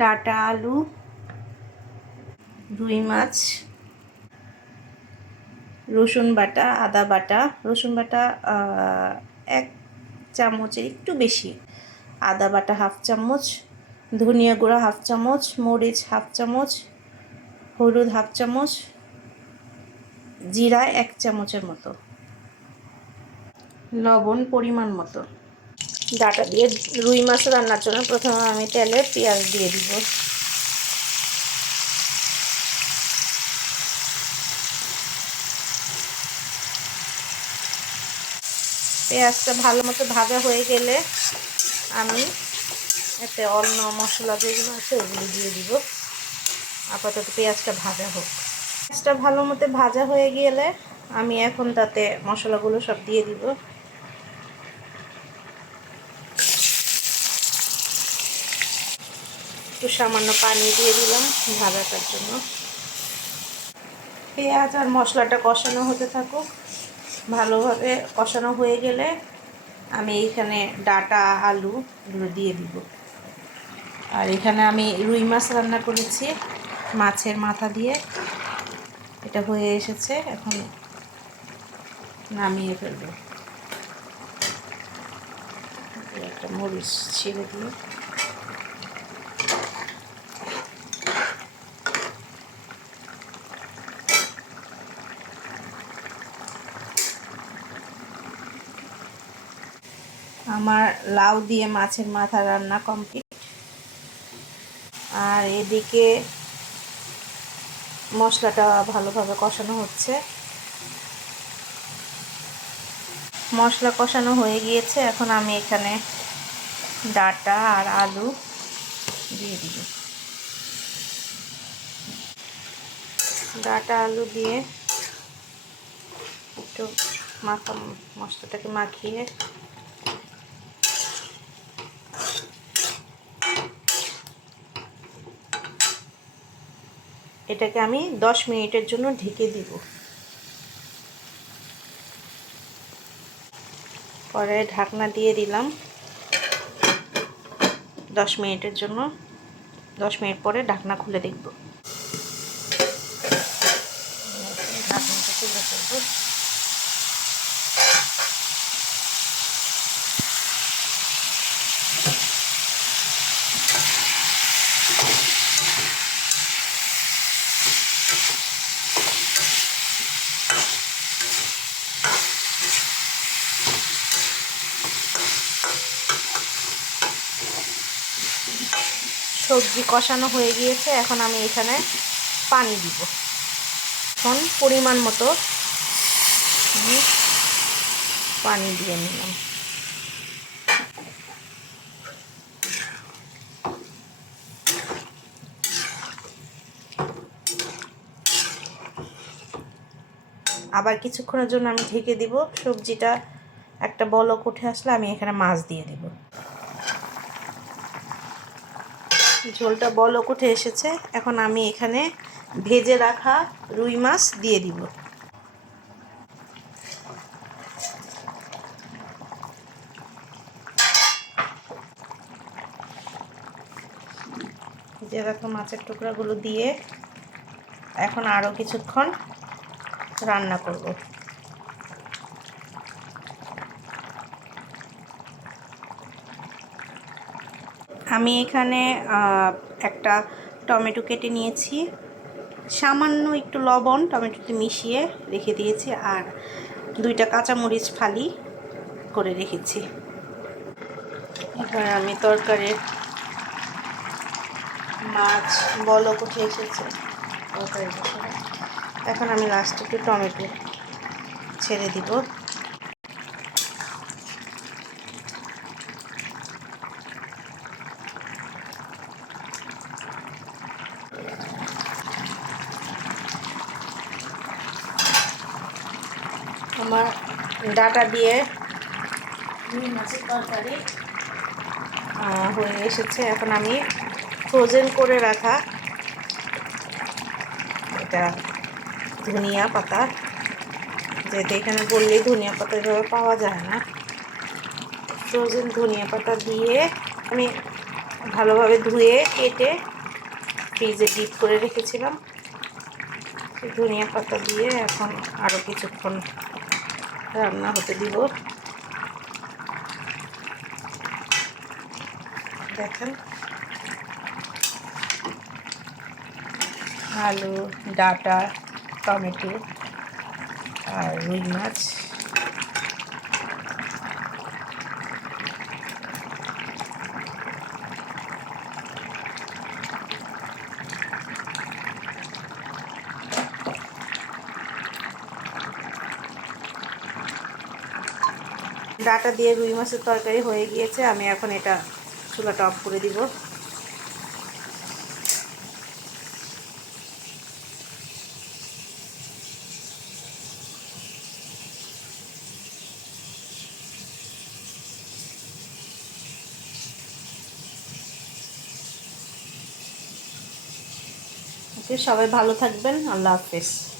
ডাঁটা আলু, রুই মাছ, রসুন বাটা, আদা বাটা, রসুন বাটা 1 চামচের একটু বেশি, আদা বাটা 1/2 চামচ, ধনিয়া গুঁড়া 1/2 চামচ, মরিচ 1/2 চামচ, হলুদ 1/2 চামচ, জিরা 1 চামচের মতো, লবণ পরিমাণ মতো। ডাঁটা দিয়ে রুই মাছ রান্নার জন্য প্রথমে আমি তেলে পেঁয়াজ দিয়ে দিব। পেঁয়াজটা ভালো মতো ভাজা হয়ে গেলে আমি এতে অন্য মশলা যেগুলো আছে ওগুলো দিয়ে দিব। আপাতত পেঁয়াজটা ভাজা হোক। পেঁয়াজটা ভালো মতো ভাজা হয়ে গেলে আমি এখন তাতে মশলাগুলো সব দিয়ে দিব। একটু সামান্য পানি দিয়ে দিলাম ভাজাটার জন্য। পেঁয়াজ আর মশলাটা কষানো হতে থাকুক। ভালোভাবে কষানো হয়ে গেলে আমি এইখানে ডাঁটা আলু এগুলো দিয়ে দিব। আর এখানে আমি রুই মাছ রান্না করেছি মাছের মাথা দিয়ে। এটা হয়ে এসেছে, এখন নামিয়ে ফেলবো। একটা মরিচ ছিঁড়ে দিয়ে আমার লাউ দিয়ে মাছের মাথা রান্না কমপ্লিট। আর এদিকে মশলাটা ভালোভাবে কষানো হচ্ছে। মশলা কষানো হয়ে গিয়েছে, এখন আমি এখানে ডাঁটা আর আলু দিয়ে দিব। ডাঁটা আলু দিয়ে একটু মশলাটাকে মাখিয়ে এটাকে আমি 10 মিনিটের জন্য ঢেকে দিব। পরে ঢাকনা দিয়ে দিলাম 10 মিনিটের জন্য। 10 মিনিট পরে ঢাকনা খুলে দেখব। ঢাকনাটা খুলে ফেলবো। সবজি কষানো হয়ে গিয়েছে, এখন আমি এখানে পানি দিব। এখন পরিমাণ মতো আমি পানি দিয়ে নিলাম। আবার কিছুক্ষণের জন্য আমি ঢেকে দিব। সবজিটা একটা বলক উঠে আসলে আমি এখানে মাছ দিয়ে দিব। ঝোলটা বলক উঠে এসেছে, এখন আমি এখানে ভেজে রাখা রুই মাছ দিয়ে দিব। ভেজে রাখা মাছের টুকরাগুলো দিয়ে এখন আরও কিছুক্ষণ রান্না করব। আমি এখানে একটা টমেটো কেটে নিয়েছি, সামান্য একটু লবণ টমেটোতে মিশিয়ে রেখে দিয়েছি, আর 2টা কাঁচামরিচ ফালি করে রেখেছি। এবার আমি তরকারির মাছ বলক উঠে এসেছে তরকারি, এখন আমি লাস্টে একটু টমেটো ছেড়ে দিব। আমার ডাঁটা দিয়ে রুই মাছের তরকারি হয়ে এসেছে। এখন আমি ফ্রোজেন করে রাখা এটা ধনিয়া পাতা, যেহেতু এখানে বললেই ধনিয়া পাতা এভাবে পাওয়া যায় না, ফ্রোজেন ধনিয়া পাতা দিয়ে আমি ভালোভাবে ধুয়ে কেটে ফ্রিজে ডিপ করে রেখেছিলাম। ধনিয়া পাতা দিয়ে এখন আরও কিছুক্ষণ রান্না হতে দিব। দেখেন আলু, ডাঁটা, টমেটো আর রুই মাছ। ডাঁটা দিয়ে রুই মাছের তরকারি হয়ে গিয়েছে। আমি এখন এটা চুলাটা অফ করে দিব। ওকে, সবাই ভালো থাকবেন। আল্লাহ হাফেজ।